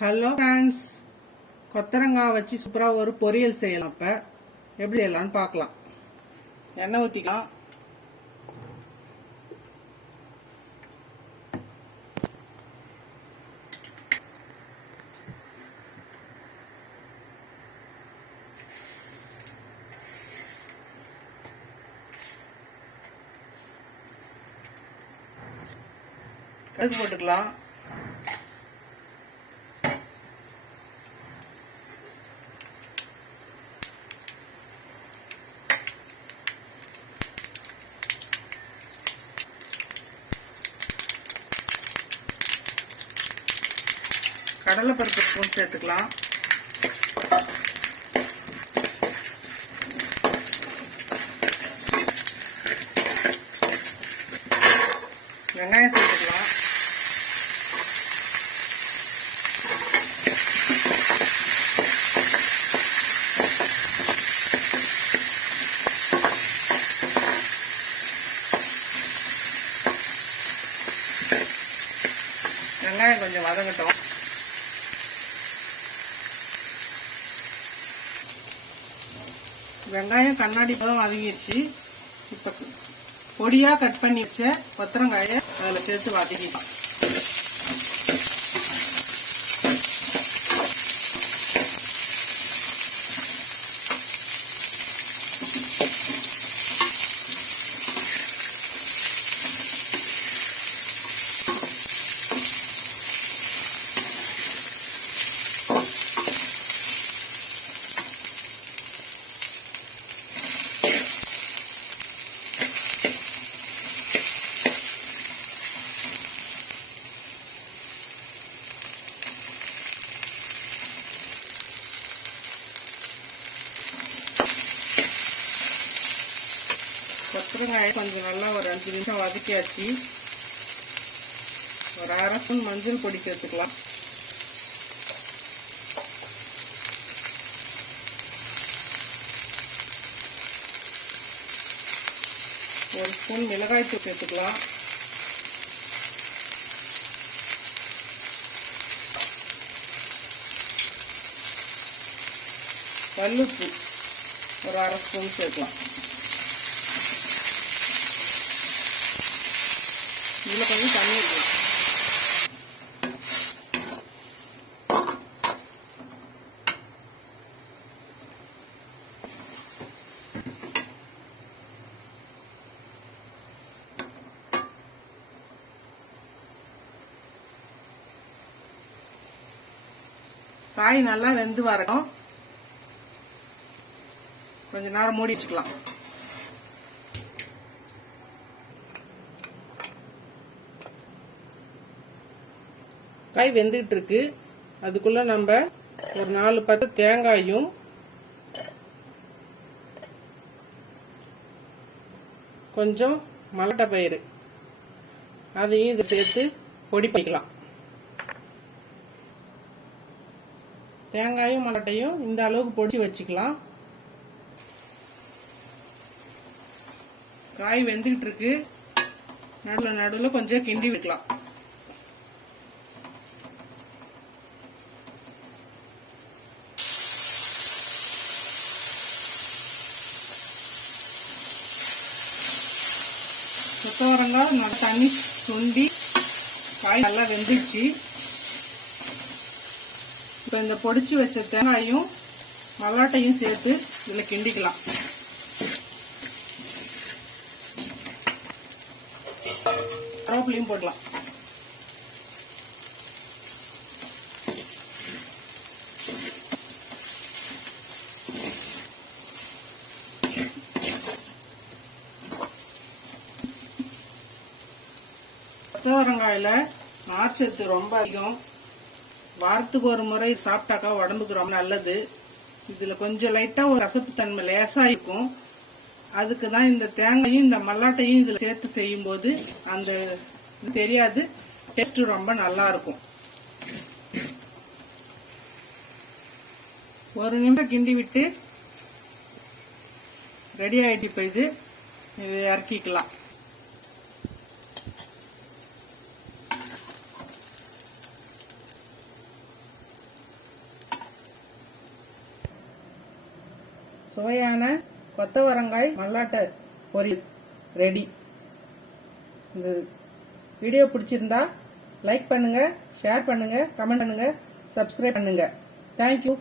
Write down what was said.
Hello friends கொத்தரங்காய் வச்சு சூப்பராக ஒரு பொரியல் செய்யலாம் இப்போ. எப்படி செய்யலாம்னு பார்க்கலாம். எண்ணெய் ஊற்றிக்கலாம் கடுகு போட்டுக்கலாம். கடலைப்பருப்பு ஸ்பூன் சேர்த்துக்கலாம். வெங்காயம் சேர்த்துக்கலாம். வெங்காயம் கொஞ்சம் வதங்கட்டும். வெங்காயம் கண்ணாடி பழம் வதங்கிடுச்சு. இப்போ பொடியா கட் பண்ணி வச்ச கொத்தரங்காய அதில் சேர்த்து வதக்கிக்கலாம். கொத்தரங்காயை கொஞ்சம் நல்லா ஒரு அஞ்சு நிமிஷம் வதக்கியாச்சு. ஒரு அரை ஸ்பூன் மஞ்சள் பொடி சேர்த்துக்கலாம். ஒரு ஸ்பூன் மிளகாய்த்தூள் சேர்த்துக்கலாம். கல்லுப்பு ஒரு அரை ஸ்பூன் சேர்க்கலாம். இதில் கொஞ்சம் தண்ணி இருக்கு காய் நல்லா வெந்து வரணும் கொஞ்ச நேரம் மூடி வச்சுக்கலாம் காய் வெந்துகிட்டு இருக்கு அதுக்குள்ள நம்ம ஒரு நாலு பத்து தேங்காயும் கொஞ்சம் மலட்டை பயிறு. அதையும் இதை சேர்த்து பொடி பண்ணிக்கலாம். தேங்காயும் மலட்டையும் இந்த அளவுக்கு பொடிச்சு வச்சுக்கலாம். காய் வெந்துகிட்டு இருக்கு நடுவில் நடுவில் கொஞ்சம் கிண்டி வைக்கலாம். கொத்தவரங்காய் நல்லா தண்ணி சுண்டி காய் நல்லா வெந்துடுச்சு இப்போ இந்த பொடிச்சு வச்ச தேங்காயும் மல்லாட்டையும் சேர்த்து இதில் கிண்டிக்கலாம். கருவேப்பிலையும் போடலாம் கொத்தவரங்காயில நார்ச்சத்து ரொம்ப அதிகம். வாரத்துக்கு ஒரு முறை சாப்பிட்டாக்கா உடம்புக்கு ரொம்ப நல்லது. இதுல கொஞ்சம் லைட்டா ஒரு கசப்பு தன்மை லேசா இருக்கும். அதுக்கு தான் இந்த தேங்காயும் இந்த மல்லாட்டையும் இதுல சேர்த்து செய்யும் போது அந்த தெரியாது. டேஸ்ட் ரொம்ப நல்லா இருக்கும். ஒரு நிமிஷம் கிண்டி விட்டு ரெடி ஆயிட்டு போயிது இது இறக்கிக்கலாம். சுவையான கொத்தவரங்காய் மல்லாட்டை பொரியல் ரெடி இந்த வீடியோ பிடிச்சிருந்தா லைக் பண்ணுங்க ஷேர் பண்ணுங்க கமெண்ட் பண்ணுங்க சப்ஸ்கிரைப் பண்ணுங்க. தேங்க்யூ